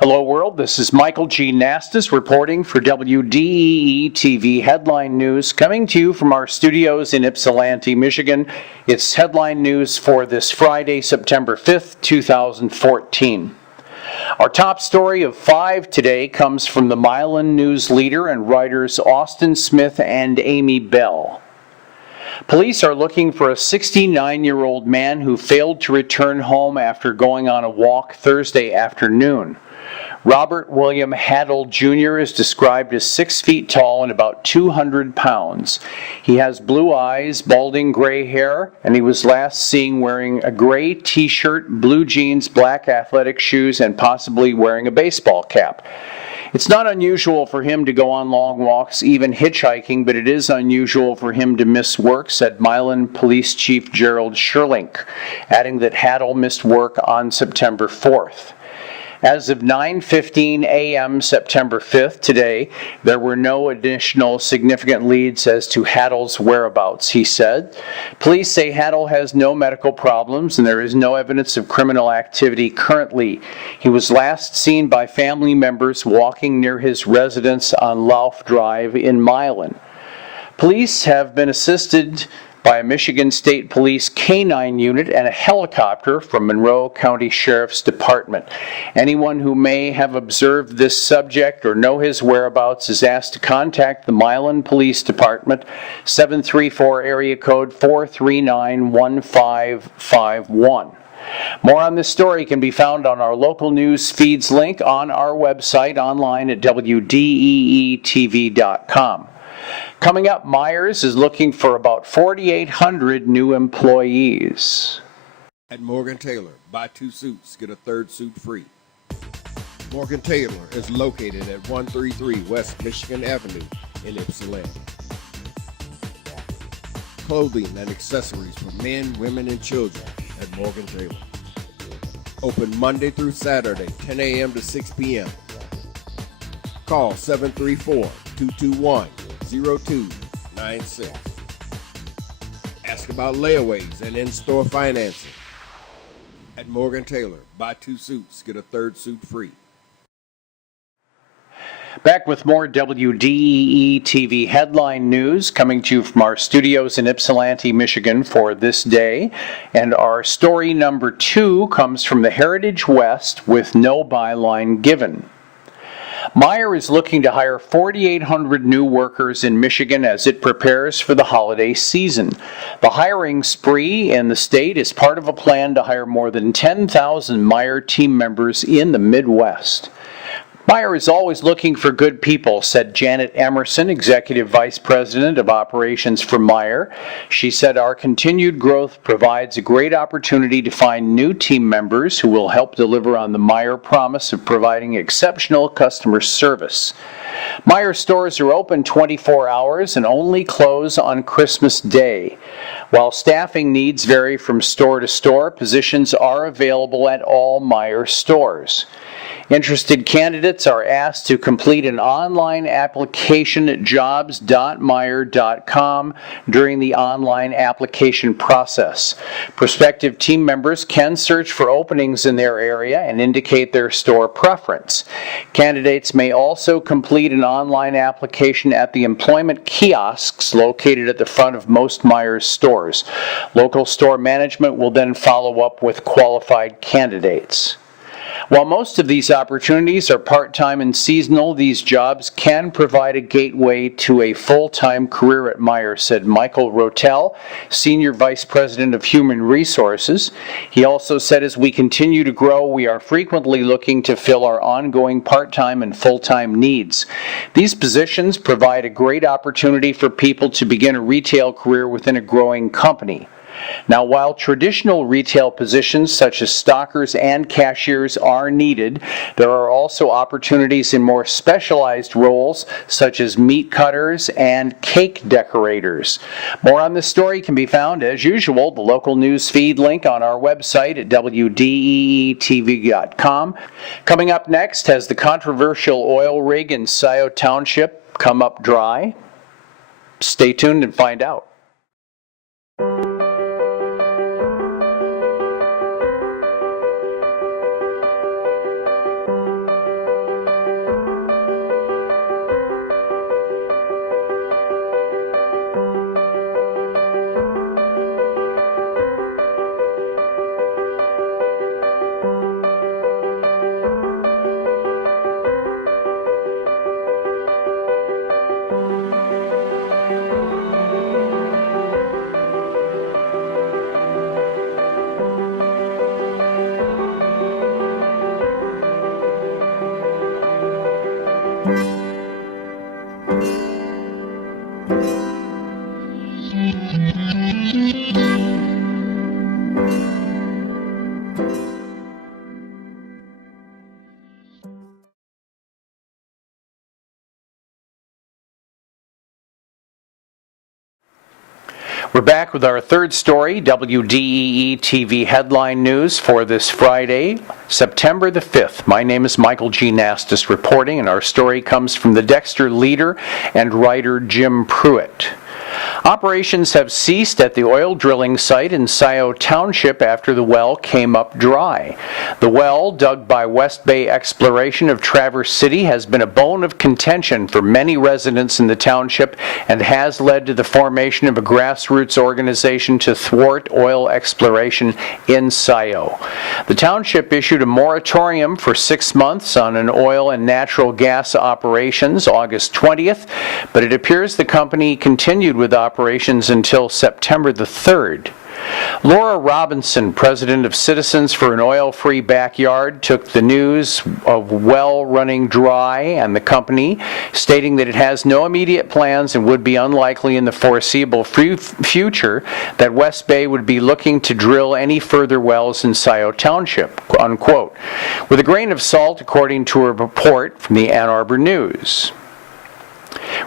Hello world, this is Michael G. Nastos reporting for WDEE-TV Headline News, coming to you from our studios in Ypsilanti, Michigan. It's headline news for this Friday, September 5th, 2014. Our top story of 5 today comes from the Milan News Leader and writers Austin Smith and Amy Bell. Police are looking for a 69-year-old man who failed to return home after going on a walk Thursday afternoon. Robert William Haddle Jr. is described as 6 feet tall and about 200 pounds. He has blue eyes, balding gray hair, and he was last seen wearing a gray t-shirt, blue jeans, black athletic shoes, and possibly wearing a baseball cap. It's not unusual for him to go on long walks, even hitchhiking, but it is unusual for him to miss work, said Milan Police Chief Gerald Sherlink, adding that Haddle missed work on September 4th. As of 9:15 a.m. September 5th today, there were no additional significant leads as to Haddle's whereabouts, he said. Police say Haddle has no medical problems and there is no evidence of criminal activity currently. He was last seen by family members walking near his residence on Lauf Drive in Milan. Police have been assisted by a Michigan State Police K-9 unit and a helicopter from Monroe County Sheriff's Department. Anyone who may have observed this subject or know his whereabouts is asked to contact the Milan Police Department, 734 area code 439-1551. More on this story can be found on our local news feeds link on our website online at WDEE-TV.com. Coming up, Myers is looking for about 4,800 new employees. At Morgan Taylor, buy 2 suits, get a 3rd suit free. Morgan Taylor is located at 133 West Michigan Avenue in Ypsilanti. Clothing and accessories for men, women, and children at Morgan Taylor. Open Monday through Saturday, 10 a.m. to 6 p.m. Call 734-221-0296. Ask about layaways and in-store financing. At Morgan Taylor, buy 2 suits, get a 3rd suit free. Back with more WDEE-TV headline news coming to you from our studios in Ypsilanti, Michigan for this day. And our story number 2 comes from the Heritage West with no byline given. Meijer is looking to hire 4,800 new workers in Michigan as it prepares for the holiday season. The hiring spree in the state is part of a plan to hire more than 10,000 Meijer team members in the Midwest. Meijer is always looking for good people, said Janet Emerson, Executive Vice President of Operations for Meijer. She said, our continued growth provides a great opportunity to find new team members who will help deliver on the Meijer promise of providing exceptional customer service. Meijer stores are open 24 hours and only close on Christmas Day. While staffing needs vary from store to store, positions are available at all Meijer stores. Interested candidates are asked to complete an online application at jobs.meijer.com during the online application process. Prospective team members can search for openings in their area and indicate their store preference. Candidates may also complete an online application at the employment kiosks located at the front of most Meijer's stores. Local store management will then follow up with qualified candidates. While most of these opportunities are part-time and seasonal, these jobs can provide a gateway to a full-time career at Meijer, said Michael Rotel, Senior Vice President of Human Resources. He also said, as we continue to grow, we are frequently looking to fill our ongoing part-time and full-time needs. These positions provide a great opportunity for people to begin a retail career within a growing company. Now, while traditional retail positions such as stockers and cashiers are needed, there are also opportunities in more specialized roles such as meat cutters and cake decorators. More on this story can be found, as usual, the local news feed link on our website at WDEE-TV.com. Coming up next, has the controversial oil rig in Scioto Township come up dry? Stay tuned and find out. We're back with our third story, WDEE-TV headline news for this Friday, September the 5th. My name is Michael G. Nastos reporting, and our story comes from the Dexter leader and writer Jim Pruitt. Operations have ceased at the oil drilling site in Scioto Township after the well came up dry. The well, dug by West Bay Exploration of Traverse City, has been a bone of contention for many residents in the township and has led to the formation of a grassroots organization to thwart oil exploration in Scioto. The township issued a moratorium for 6 months on an oil and natural gas operations August 20th, but it appears the company continued with operations until September the 3rd. Laura Robinson, president of Citizens for an Oil-Free Backyard, took the news of well running dry and the company, stating that it has no immediate plans and would be unlikely in the foreseeable future that West Bay would be looking to drill any further wells in Scioto Township, unquote, with a grain of salt, according to a report from the Ann Arbor News.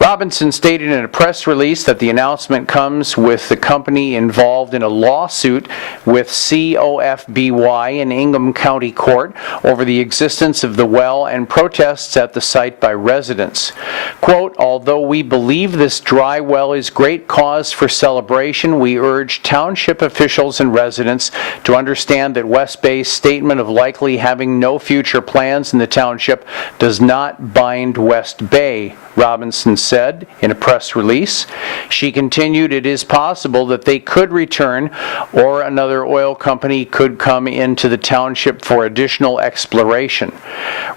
Robinson stated in a press release that the announcement comes with the company involved in a lawsuit with COFBY in Ingham County Court over the existence of the well and protests at the site by residents. Quote, although we believe this dry well is great cause for celebration, we urge township officials and residents to understand that West Bay's statement of likely having no future plans in the township does not bind West Bay, Robinson said in a press release. She continued, it is possible that they could return or another oil company could come into the township for additional exploration.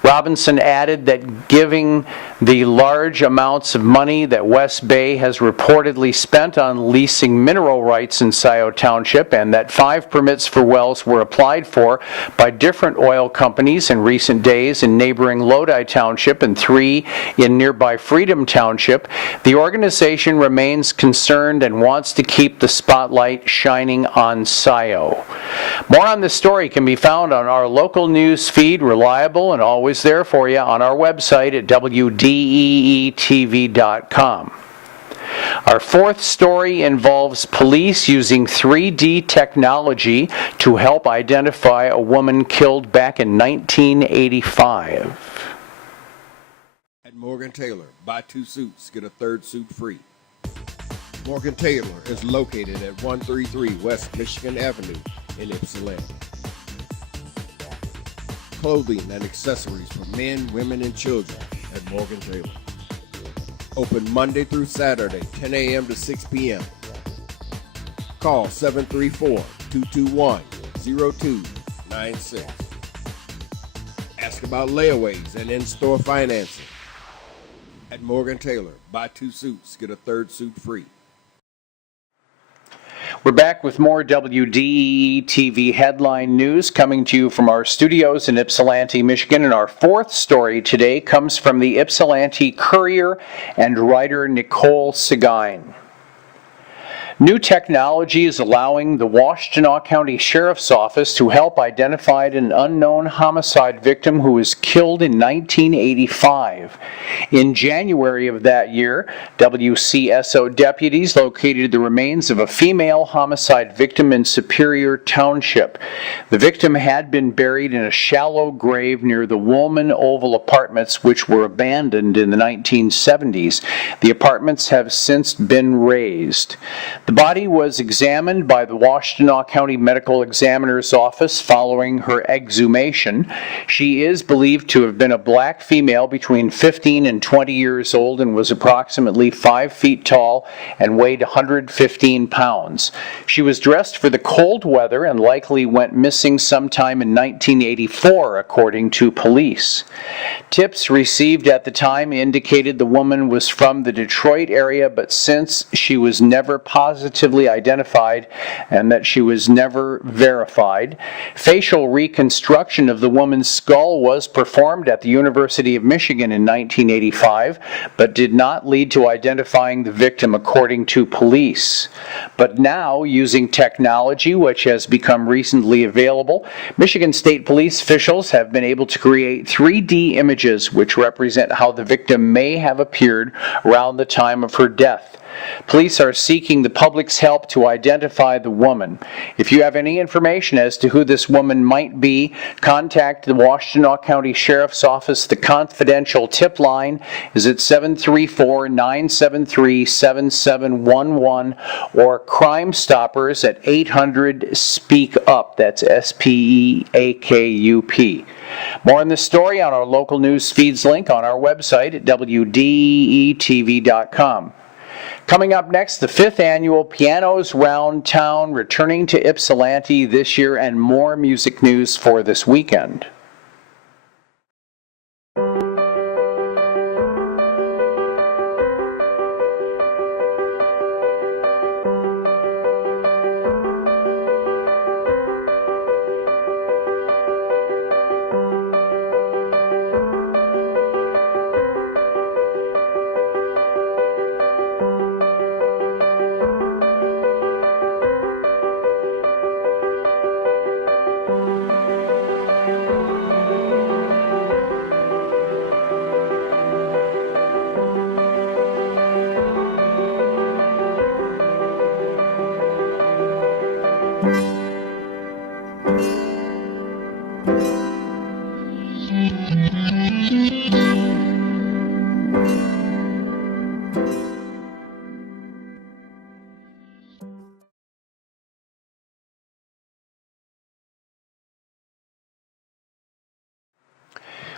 Robinson added that given the large amounts of money that West Bay has reportedly spent on leasing mineral rights in Scioto Township and that 5 permits for wells were applied for by different oil companies in recent days in neighboring Lodi Township and 3 in nearby Freedom Township, the organization remains concerned and wants to keep the spotlight shining on Scioto. More on this story can be found on our local news feed, reliable and always there for you, on our website at WDEE-TV.com. Our fourth story involves police using 3D technology to help identify a woman killed back in 1985. Morgan Taylor, buy 2 suits, get a 3rd suit free. Morgan Taylor is located at 133 West Michigan Avenue in Ypsilanti. Clothing and accessories for men, women, and children at Morgan Taylor. Open Monday through Saturday, 10 a.m. to 6 p.m. Call 734-221-0296. Ask about layaways and in-store financing. At Morgan Taylor, buy 2 suits, get a 3rd suit free. We're back with more WDEE-TV headline news coming to you from our studios in Ypsilanti, Michigan. And our fourth story today comes from the Ypsilanti Courier and writer Nicole Seguin. New technology is allowing the Washtenaw County Sheriff's Office to help identify an unknown homicide victim who was killed in 1985. In January of that year, WCSO deputies located the remains of a female homicide victim in Superior Township. The victim had been buried in a shallow grave near the Woolman Oval Apartments, which were abandoned in the 1970s. The apartments have since been razed. The body was examined by the Washtenaw County Medical Examiner's Office following her exhumation. She is believed to have been a black female between 15 and 20 years old and was approximately 5 feet tall and weighed 115 pounds. She was dressed for the cold weather and likely went missing sometime in 1984, according to police. Tips received at the time indicated the woman was from the Detroit area, but since she was never positively identified and that she was never verified, facial reconstruction of the woman's skull was performed at the University of Michigan in 1985, but did not lead to identifying the victim, according to police. But now, using technology which has become recently available, Michigan State Police officials have been able to create 3D images which represent how the victim may have appeared around the time of her death. Police are seeking the public's help to identify the woman. If you have any information as to who this woman might be, contact the Washtenaw County Sheriff's Office. The confidential tip line is at 734-973-7711 or Crime Stoppers at 800-SPEAK-UP. That's SPEAKUP. More on this story on our local news feeds link on our website at WDEE-TV.com. Coming up next, the 5th annual Pianos Round Town returning to Ypsilanti this year, and more music news for this weekend.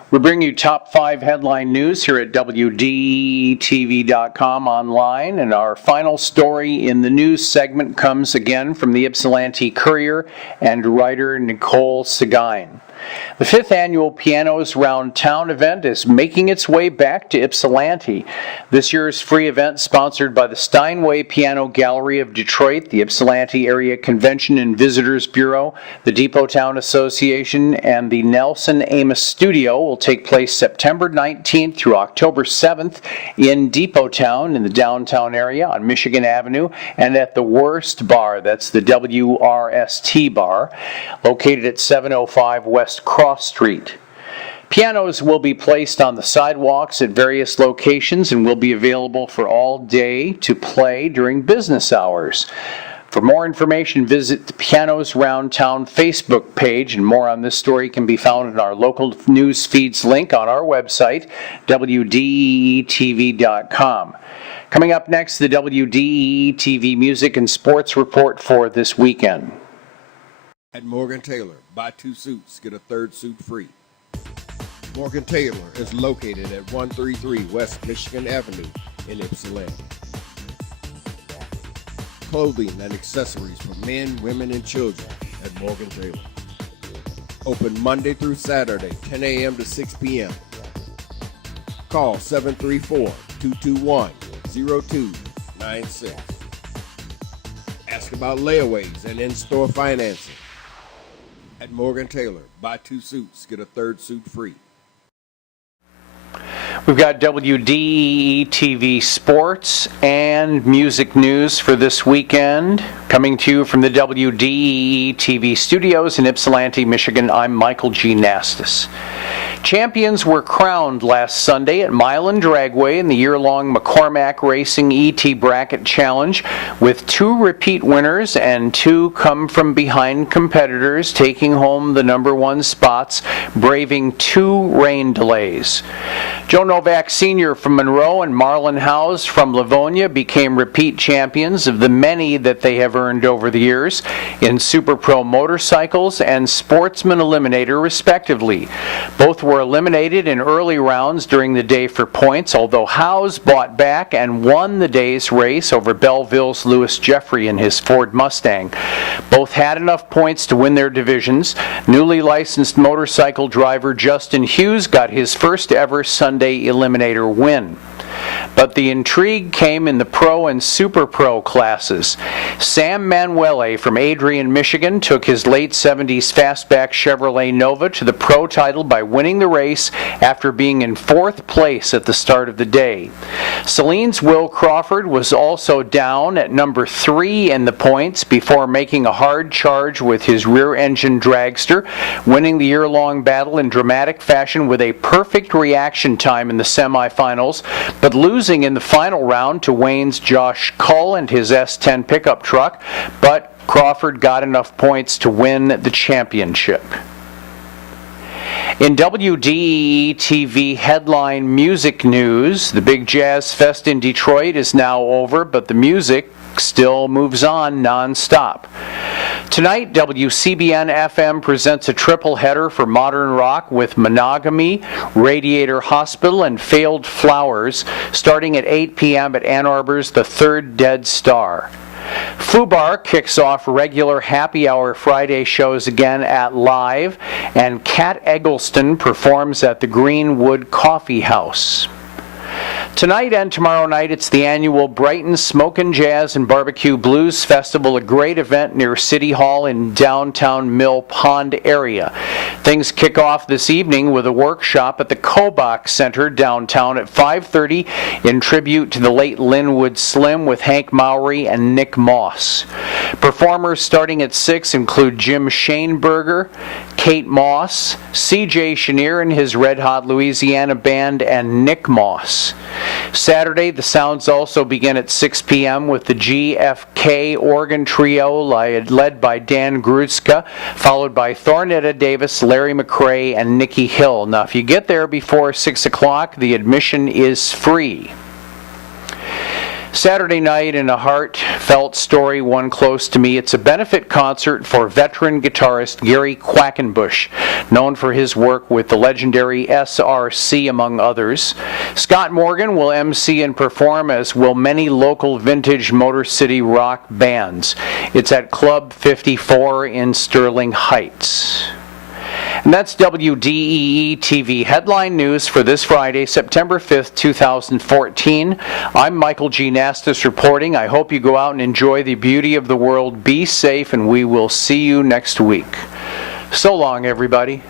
We bring you top 5 headline news here at WDEE-TV.com online, and our final story in the news segment comes again from the Ypsilanti Courier and writer Nicole Seguin. The 5th annual Pianos Round Town event is making its way back to Ypsilanti. This year's free event, sponsored by the Steinway Piano Gallery of Detroit, the Ypsilanti Area Convention and Visitors Bureau, the Depot Town Association, and the Nelson Amos Studio, will take place September 19th through October 7th in Depot Town in the downtown area on Michigan Avenue, and at the Worst Bar, that's the WRST Bar, located at 705 West Cross Street. Pianos will be placed on the sidewalks at various locations and will be available for all day to play during business hours. For more information, visit the Pianos Round Town Facebook page, and more on this story can be found in our local news feeds link on our website, WDEE-TV.com. Coming up next, the WDEE-TV Music and Sports Report for this weekend. At Morgan Taylor, buy 2 suits, get a 3rd suit free. Morgan Taylor is located at 133 West Michigan Avenue in Ypsilanti. Clothing and accessories for men, women, and children at Morgan Taylor. Open Monday through Saturday, 10 a.m. to 6 p.m. Call 734-221-0296. Ask about layaways and in-store financing. At Morgan Taylor, buy 2 suits, get a 3rd suit free. We've got WDEE-TV sports and music news for this weekend. Coming to you from the WDEE-TV studios in Ypsilanti, Michigan, I'm Michael G. Nastos. Champions were crowned last Sunday at Mile and Dragway in the year-long McCormack Racing ET Bracket Challenge, with 2 repeat winners and 2 come-from-behind competitors taking home the number 1 spots, braving 2 rain delays. Joe Novak Sr. from Monroe and Marlon Howes from Livonia became repeat champions of the many that they have earned over the years in Super Pro Motorcycles and Sportsman Eliminator, respectively. Both were eliminated in early rounds during the day for points, although Howes bought back and won the day's race over Belleville's Louis Jeffrey in his Ford Mustang. Both had enough points to win their divisions. Newly licensed motorcycle driver Justin Hughes got his first ever Sunday Eliminator win. But the intrigue came in the Pro and Super Pro classes. Sam Manuele from Adrian, Michigan took his late 70s fastback Chevrolet Nova to the Pro title by winning the race after being in 4th place at the start of the day. Celine's Will Crawford was also down at number 3 in the points before making a hard charge with his rear-engine dragster, winning the year-long battle in dramatic fashion with a perfect reaction time in the semifinals, but losing losing in the final round to Wayne's Josh Cull and his S10 pickup truck, but Crawford got enough points to win the championship. In WDEE-TV headline music news, the big Jazz Fest in Detroit is now over, but the music still moves on non-stop. Tonight, WCBN-FM presents a triple header for modern rock with Monogamy, Radiator Hospital, and Failed Flowers, starting at 8 p.m. at Ann Arbor's The Third Dead Star. FUBAR kicks off regular happy hour Friday shows again at Live, and Kat Eggleston performs at the Greenwood Coffee House. Tonight and tomorrow night, it's the annual Brighton Smokin' Jazz and Barbecue Blues Festival, a great event near City Hall in downtown Mill Pond area. Things kick off this evening with a workshop at the Kobach Center downtown at 5:30 in tribute to the late Linwood Slim with Hank Mowry and Nick Moss. Performers starting at 6 include Jim Shaneberger, Kate Moss, C.J. Chenier and his Red Hot Louisiana Band, and Nick Moss. Saturday, the sounds also begin at 6 p.m. with the GFK Organ Trio led by Dan Grutska, followed by Thornetta Davis, Larry McRae, and Nikki Hill. Now, if you get there before 6 o'clock, the admission is free. Saturday night, in a heartfelt story, one close to me, it's a benefit concert for veteran guitarist Gary Quackenbush, known for his work with the legendary SRC, among others. Scott Morgan will MC and perform, as will many local vintage Motor City rock bands. It's at Club 54 in Sterling Heights. And that's WDEE-TV headline news for this Friday, September 5th, 2014. I'm Michael G. Nastos reporting. I hope you go out and enjoy the beauty of the world. Be safe, and we will see you next week. So long, everybody.